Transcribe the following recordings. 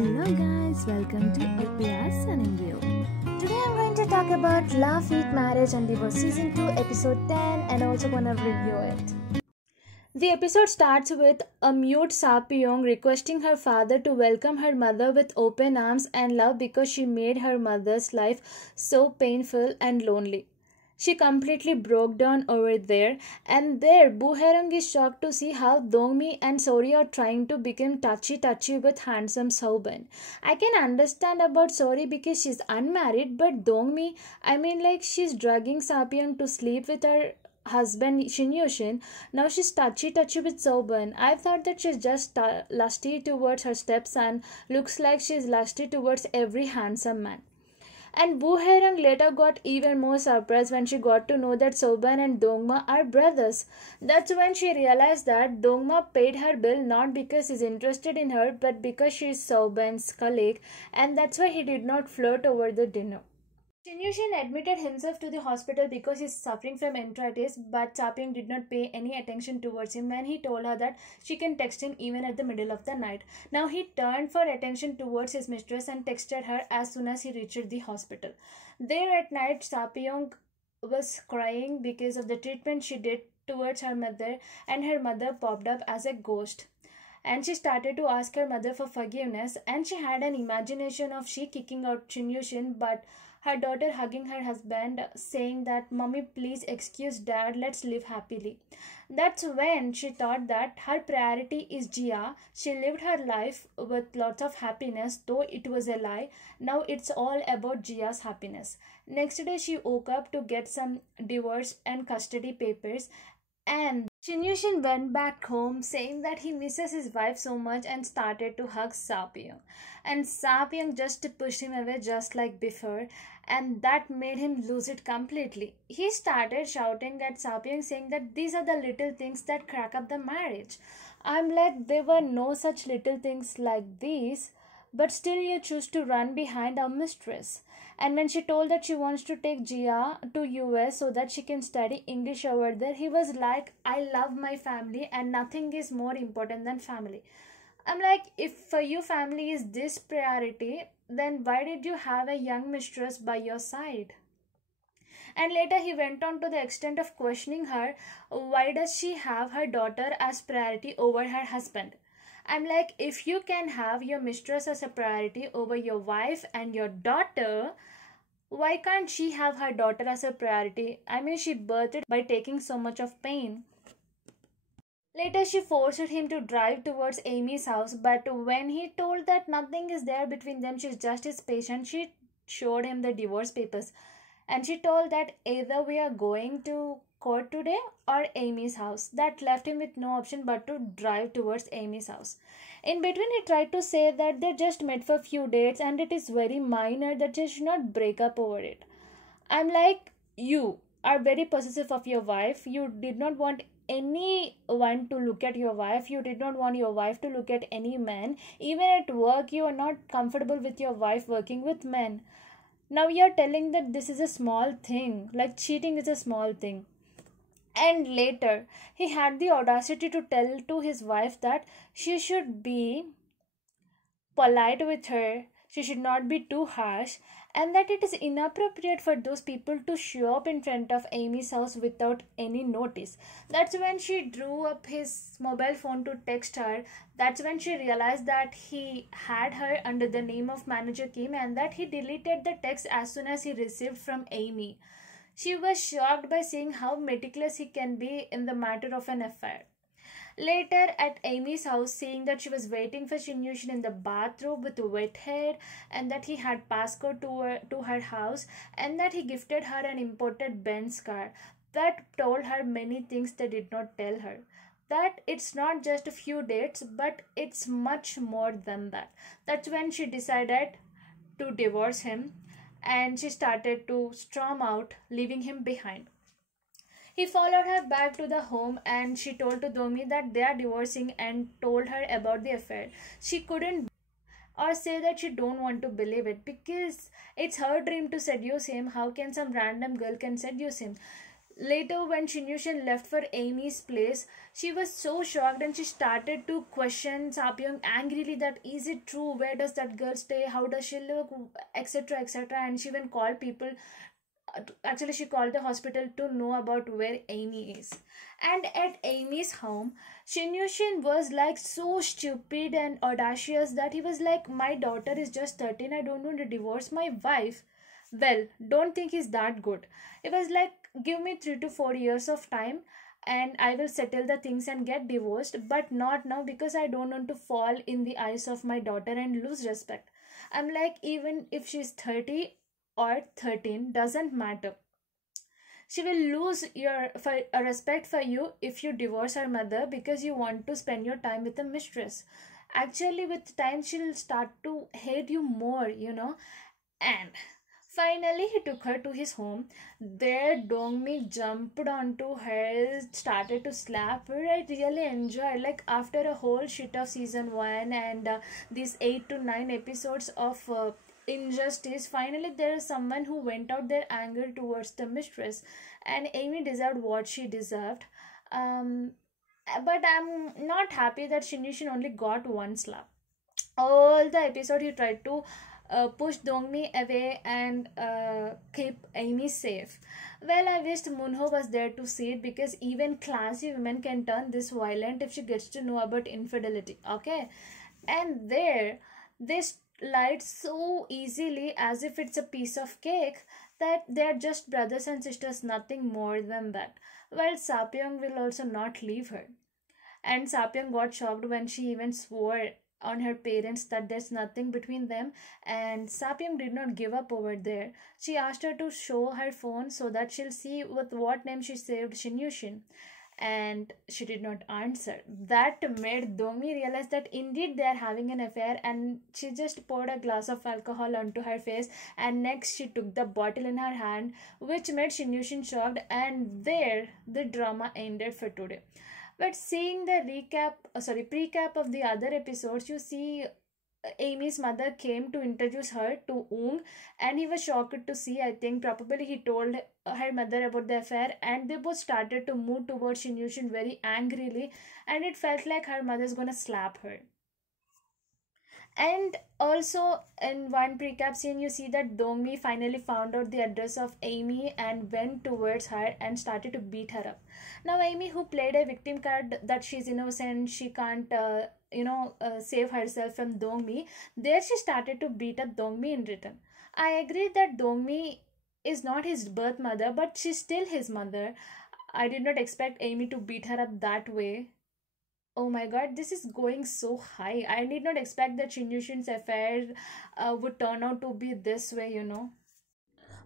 Hello guys, welcome to Opia's Sunning View. Today I'm going to talk about Love, Hate, Marriage and Divorce Season 2 episode 10 and also gonna review it. The episode starts with a mute Sapyong requesting her father to welcome her mother with open arms and love because she made her mother's life so painful and lonely. She completely broke down over there, and there Buherang is shocked to see how Dongmi and Sori are trying to become touchy with handsome Sauban. I can understand about Sori because she's unmarried, but Dongmi, she's drugging Sapyong to sleep with her husband Shinyushin. Now she's touchy with Sauban. I thought that she's just lusty towards her stepson. Looks like she's lusty towards every handsome man. And Buherang later got even more surprised when she got to know that Soban and Dongma are brothers. That's when she realized that Dongma paid her bill not because he's interested in her but because she is Soban's colleague, and that's why he did not flirt over the dinner. Shinyushin admitted himself to the hospital because he is suffering from enteritis, but Sapyong did not pay any attention towards him when he told her that she can text him even at the middle of the night. Now he turned for attention towards his mistress and texted her as soon as he reached the hospital. There at night, Sapyong was crying because of the treatment she did towards her mother, and her mother popped up as a ghost. And she started to ask her mother for forgiveness, and she had an imagination of she kicking out Shinyushin, but her daughter hugging her husband, saying that, "Mommy, please excuse dad, let's live happily." That's when she thought that her priority is Jia. She lived her life with lots of happiness, though it was a lie. Now it's all about Jia's happiness. Next day, she woke up to get some divorce and custody papers, and Shinyushin went back home saying that he misses his wife so much and started to hug Sapyong. And Sapyong just pushed him away just like before, and that made him lose it completely. He started shouting at Sapyong saying that these are the little things that crack up the marriage. I'm like, there were no such little things like these, but still you choose to run behind our mistress. And when she told that she wants to take Jia to US so that she can study English over there, he was like, I love my family and nothing is more important than family. I'm like, if for you family is this priority, then why did you have a young mistress by your side? And later he went on to the extent of questioning her, why does she have her daughter as priority over her husband? I'm like, if you can have your mistress as a priority over your wife and your daughter, why can't she have her daughter as a priority? She birthed it by taking so much of pain. Later, she forced him to drive towards Amy's house, but when he told that nothing is there between them, she's just his patient, she showed him the divorce papers. And she told that either we are going to court today or Amy's house. That left him with no option but to drive towards Amy's house. In between, he tried to say that they just met for a few dates and it is very minor, that they should not break up over it. I'm like, you are very possessive of your wife. You did not want anyone to look at your wife. You did not want your wife to look at any man. Even at work, you are not comfortable with your wife working with men. Now you're telling that this is a small thing, like cheating is a small thing. And later, he had the audacity to tell to his wife that she should be polite with her, she should not be too harsh, and that it is inappropriate for those people to show up in front of Amy's house without any notice. That's when she drew up his mobile phone to text her. That's when she realized that he had her under the name of Manager Kim and that he deleted the text as soon as he received from Amy. She was shocked by seeing how meticulous he can be in the matter of an affair. Later at Amy's house, seeing that she was waiting for Shinyushin in the bathroom with wet hair and that he had passcode to her house and that he gifted her an imported Benz car, that told her many things they did not tell her. That it's not just a few dates, but it's much more than that. That's when she decided to divorce him and she started to storm out, leaving him behind. He followed her back to the home and she told to Domi that they are divorcing and told her about the affair. She couldn't or say that she don't want to believe it because it's her dream to seduce him. How can some random girl can seduce him? Later, when Shinyushin left for Amy's place, she was so shocked and she started to question Sapyong angrily that is it true? Where does that girl stay? How does she look? Etc. etc. And she even called people. Actually, she called the hospital to know about where Amy is. And at Amy's home, Shinyushin was like so stupid and audacious that he was like, my daughter is just 13. I don't want to divorce my wife. Well, don't think he's that good. It was like, give me 3 to 4 years of time and I will settle the things and get divorced, but not now because I don't want to fall in the eyes of my daughter and lose respect. I'm like, even if she's 30 or 13, doesn't matter. She will lose your for, respect for you if you divorce her mother because you want to spend your time with a mistress. Actually, with time, she'll start to hate you more. And finally, he took her to his home. There, Dongmi jumped onto her, started to slap her. I really enjoyed. Like after a whole shit of season one and these 8 to 9 episodes of injustice, finally there is someone who went out their anger towards the mistress, and Amy deserved what she deserved. Um, but I'm not happy that Shinyushin only got one slap. All the episode he tried to push Dongmi away and keep Amy safe. Well, I wished Moonho was there to see it because even classy women can turn this violent if she gets to know about infidelity. Okay, and there they lied so easily as if it's a piece of cake that they're just brothers and sisters, nothing more than that. Well, Sapyong will also not leave her. And Sapyang got shocked when she even swore on her parents that there's nothing between them, and Sapyang did not give up over there. She asked her to show her phone so that she'll see with what name she saved Shinyushin, and she did not answer. That made Domi realize that indeed they are having an affair, and she just poured a glass of alcohol onto her face, and next she took the bottle in her hand, which made Shinyushin shocked, and there the drama ended for today. But seeing the precap of the other episodes, you see Amy's mother came to introduce her to Ung, and he was shocked to see. I think probably he told her mother about the affair, and they both started to move towards Shinyushin very angrily, and it felt like her mother's gonna slap her. And also in one precap scene, you see that Dongmi finally found out the address of Amy and went towards her and started to beat her up. Now Amy, who played a victim card that she's innocent, she can't save herself from Dongmi, there she started to beat up Dongmi in return. I agree that Dongmi is not his birth mother, but she's still his mother. I did not expect Amy to beat her up that way. Oh my god, this is going so high. I did not expect that Shinyushin's affair would turn out to be this way.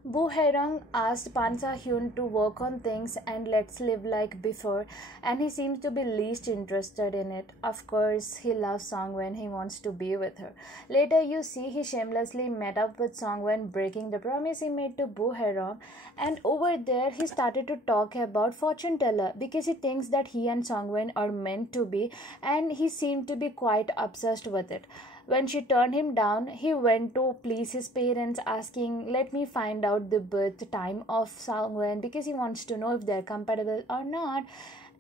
Bu Hairang asked Pan Sa-hyun to work on things and let's live like before, and he seems to be least interested in it. Of course, he loves Songwen, he wants to be with her. Later, you see he shamelessly met up with Songwen, breaking the promise he made to Bu Hairang, and over there he started to talk about fortune teller because he thinks that he and Songwen are meant to be, and he seemed to be quite obsessed with it. When she turned him down, he went to please his parents, asking, let me find out the birth time of Songwen because he wants to know if they're compatible or not.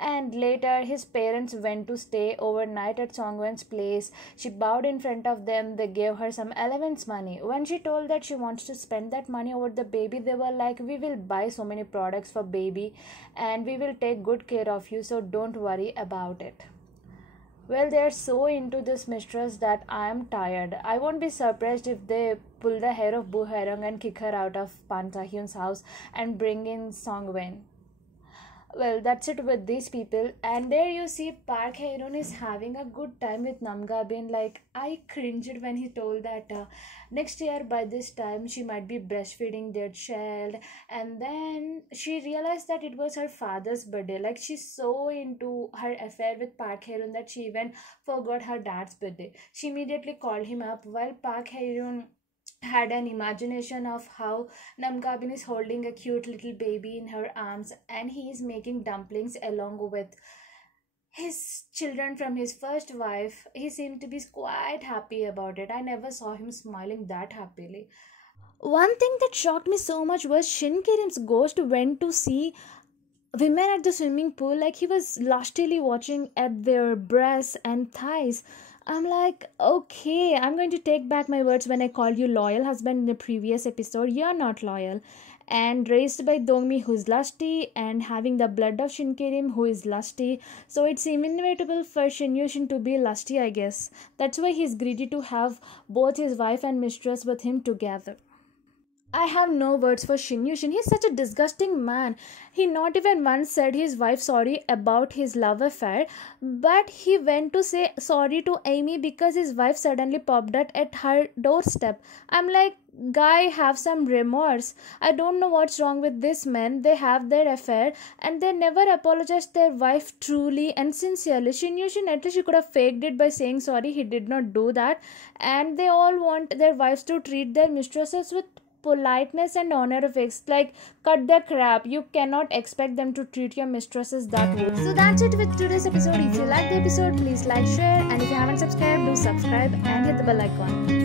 And later, his parents went to stay overnight at Songwen's place. She bowed in front of them. They gave her some allowance money. When she told that she wants to spend that money over the baby, they were like, we will buy so many products for baby and we will take good care of you, so don't worry about it. Well, they are so into this mistress that I am tired. I won't be surprised if they pull the hair of Bu Hairang and kick her out of Pan Sa-hyun's house and bring in Songwen. Well, that's it with these people. And there you see Park Hae-ron is having a good time with Namga-bin. Like, I cringed when he told that next year by this time she might be breastfeeding their child. And then she realized that it was her father's birthday. Like, she's so into her affair with Park Hae-ron that she even forgot her dad's birthday. She immediately called him up while Park Hae-ron had an imagination of how Namgabin is holding a cute little baby in her arms and he is making dumplings along with his children from his first wife. He seemed to be quite happy about it. I never saw him smiling that happily. One thing that shocked me so much was Shin Kirim's ghost went to see women at the swimming pool, like he was lustily watching at their breasts and thighs. I'm like, okay, I'm going to take back my words when I called you loyal husband in the previous episode. You're not loyal. And raised by Dongmi, who's lusty, and having the blood of Shinkirim, who is lusty. So it's inevitable for Shin Yushin to be lusty, I guess. That's why he's greedy to have both his wife and mistress with him together. I have no words for Shin Yushin. He's such a disgusting man. He not even once said his wife sorry about his love affair, but he went to say sorry to Amy because his wife suddenly popped out at her doorstep. I'm like, guy, have some remorse. I don't know what's wrong with this men. They have their affair and they never apologize their wife truly and sincerely. Shin Yushin, at least he could have faked it by saying sorry. He did not do that. And they all want their wives to treat their mistresses with politeness and honor affects. Like, cut the crap. You cannot expect them to treat your mistresses that way. So that's it with today's episode. If you like the episode, please like, share, and if you haven't subscribed, do subscribe and hit the bell icon.